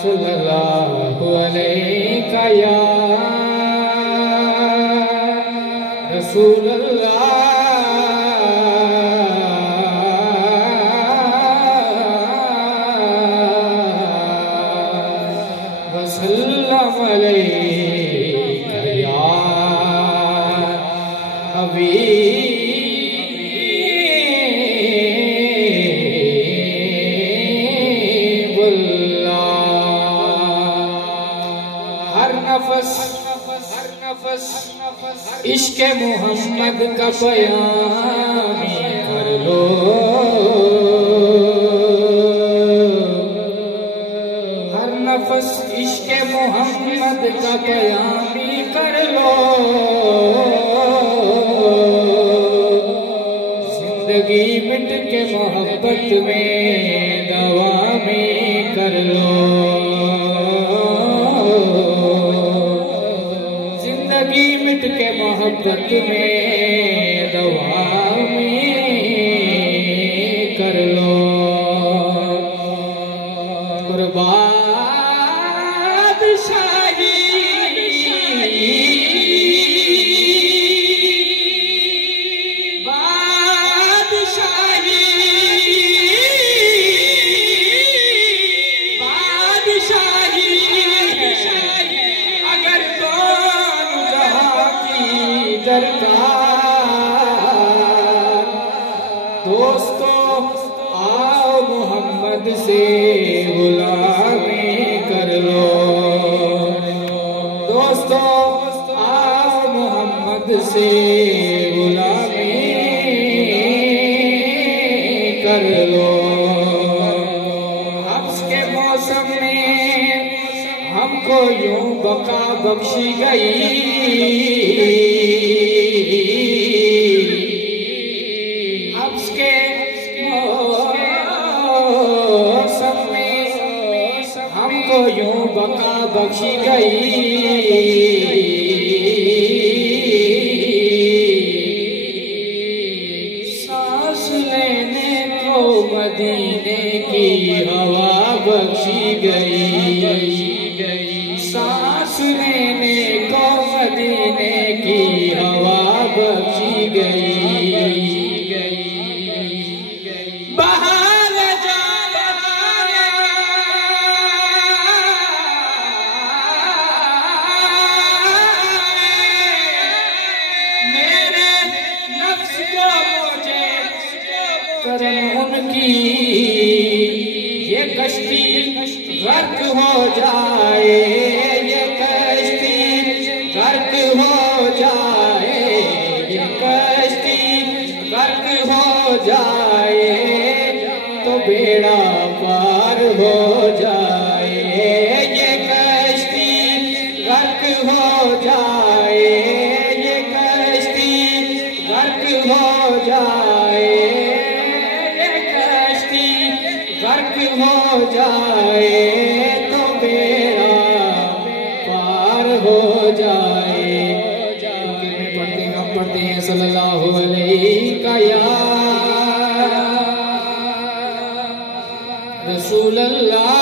सल्लल्लाहु अलैका या रसूल अल्लाह वसल्लम अलैका या हर नफस इश्क़े मोहम्मद का बयान कर लो। हर नफस इश्क़े मोहम्मद का बयान कर लो। जिंदगी मिट के मोहब्बत में दवा में कर लो। मिट के मोहब्बत में दवा में कर लो। दोस्तों आओ मोहम्मद से गुलामी कर लो। दोस्तों आओ मोहम्मद से गुलामी कर लो। हब्स के मौसम में हमको यूं बका बख्शी गई। हमको यूं बका बख्शी गई। सांस लेने को मदीने की हवा बख्शी गई। सांस लेने को मदीने की हवा बख्शी गई। उनकी ये कश्ती गर्क हो जाए। ये कश्ती गर्क हो जाए। ये कश्ती गर्क हो जाए तो बेड़ा पार हो जाए। ये कश्ती गर्क हो जाए। ये कश्ती गर्क हो जाए। गर्क हो जाए तो बेड़ा पार हो जाए। हम पढ़ते हैं सल्लल्लाहु अलैका या रसूल अल्लाह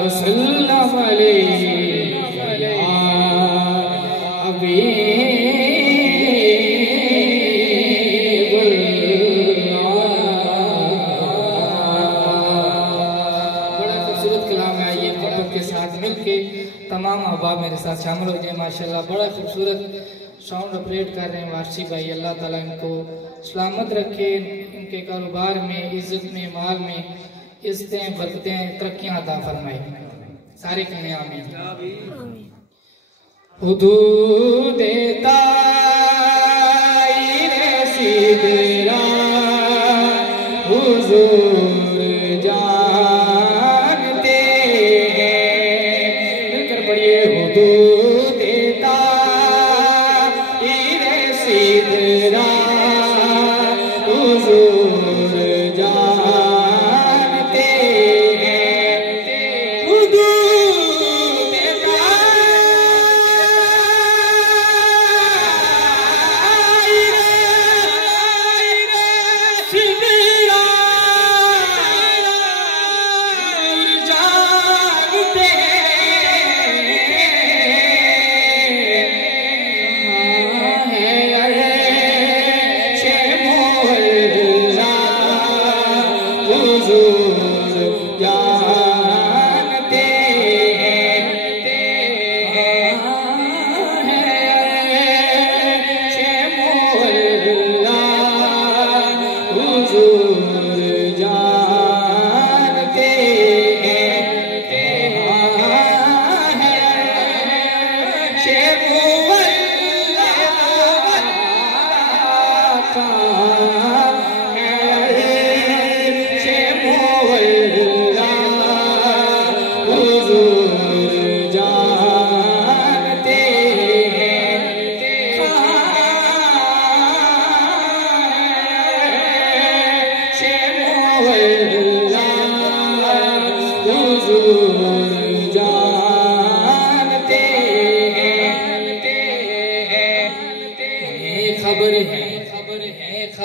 वसल्लम अलैका या के साथ मिलके तमाम अहबाब मेरे साथ शामिल हो जाए। माशाल्लाह बड़ा खूबसूरत साउंड ऑपरेट कर रहे हैं वारसी भाई। अल्लाह ताला इनको सलामत रखे। इनके कारोबार में, इज्जत में, माल में इज्जतें, बरकतें, तरक्कियां अता फरमाए। सारे कहने आमीन। हुदूद ताईरे सिदरा हुजूर जानते हैं। मिलकर पढ़िए हुदूद ताईरे सिदरा हुजूर जानते हैं। हुदूद ताईरे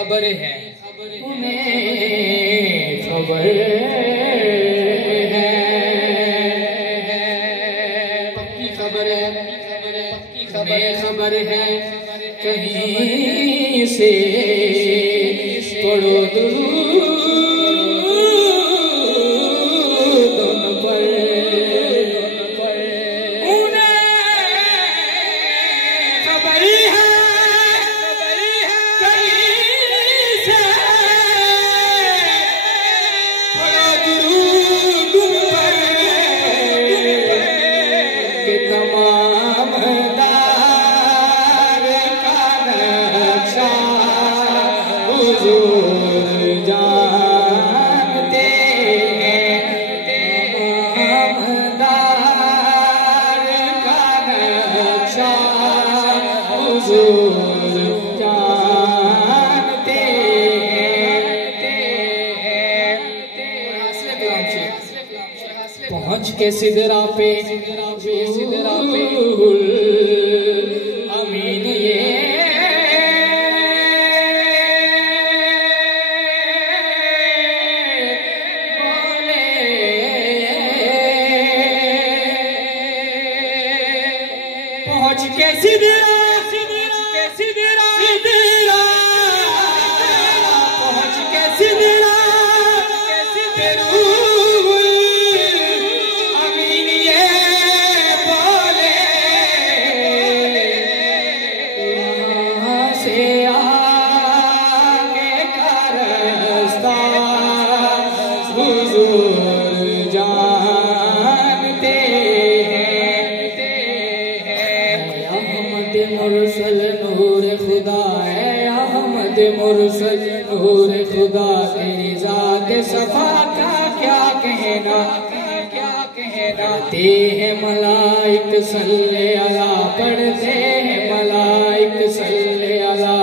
खबर है उन्हें खबर है पक्की खबर है पक्की खबर है कहीं से पढ़ो दुरूद उन पर उन्हें खबर है पहुंच के सिदरा पे अमीन ये बोले पहुंच के सिदरा पहुंच के सिदरा मुरसल नूर खुदा है अहमद मुरसल नूर खुदा तेरी जात सफा का क्या कहना पढ़ते हैं मलाइक सल्ले अला पढ़ते हैं मलाइक सल्ले अला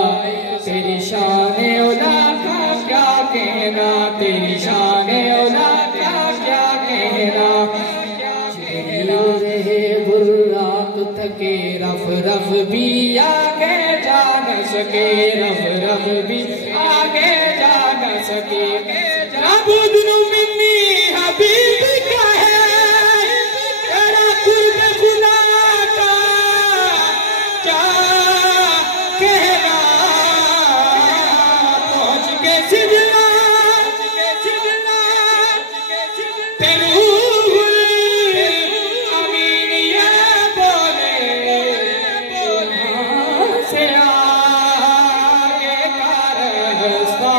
तेरी शान औला का क्या कहना तेरी शान औला का क्या कहना रहे बुर्राक थके रफ रफ भी आगे जा न सके रफ रफ भी आगे जा न सके मिन्नी हबीब का है तेरा कुर्ब खुदा का क्या कहना पहुंच के सिदरा से आगे का रास्ता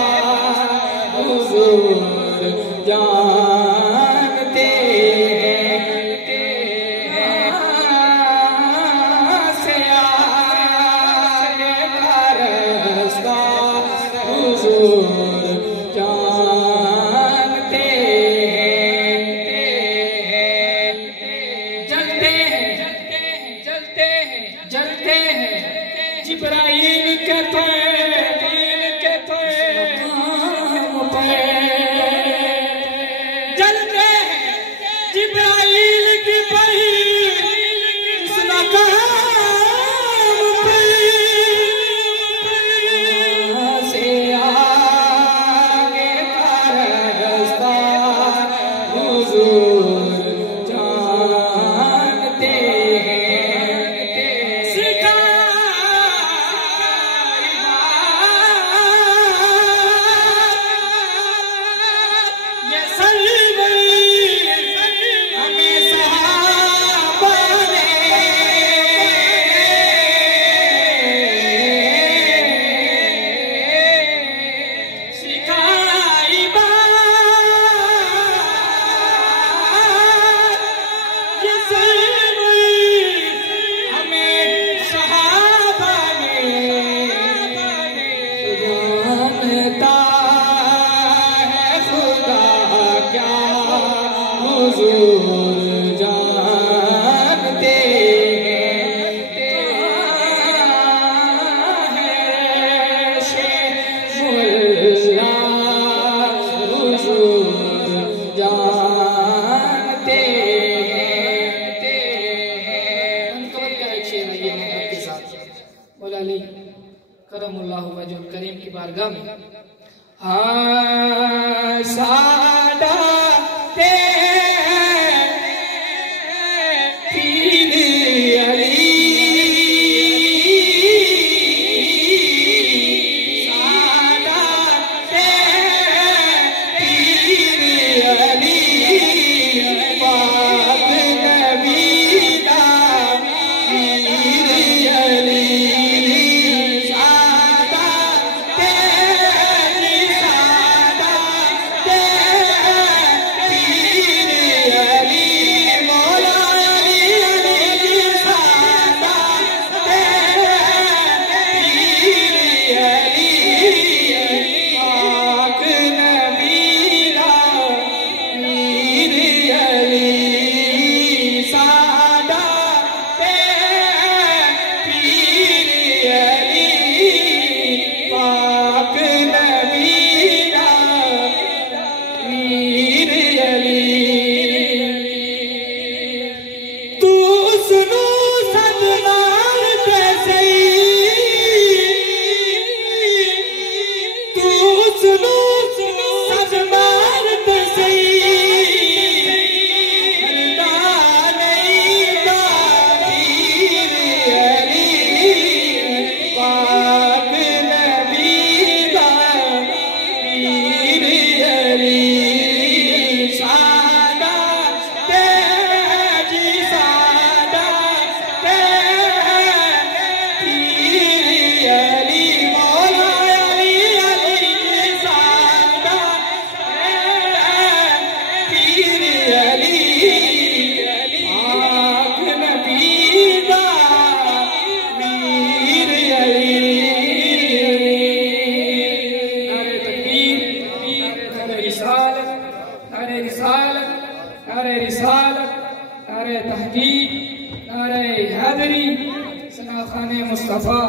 करीम की बारगाह में। हाँ सादा ते नारे रिसालत, नारे तहकीक, नारे हैदरी, सनाखाने मुस्तफा।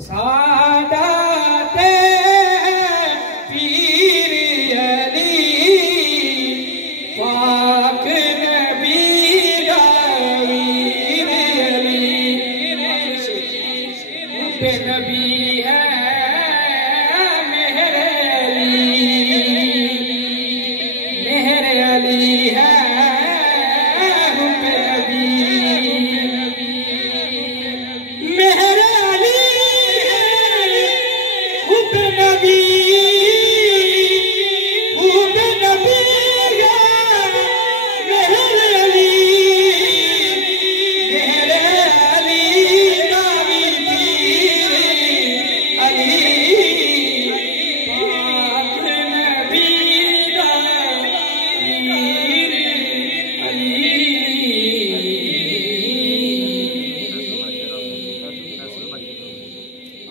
सादाते पीर अली पाक नबी वीर अली पे नबी है मेहर अली है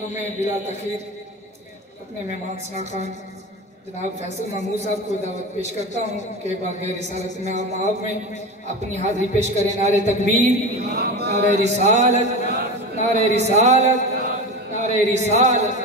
मैं बिला तखीर अपने मेहमान खान जनाब फैसल महमूद साहब को दावत पेश करता हूँ कि एक बार गैर रिसालत में आप में अपनी हाजिरी पेश करें। नारे तकबीर, नारे रिसालत, नारे रिसालत, नारे रिसालत।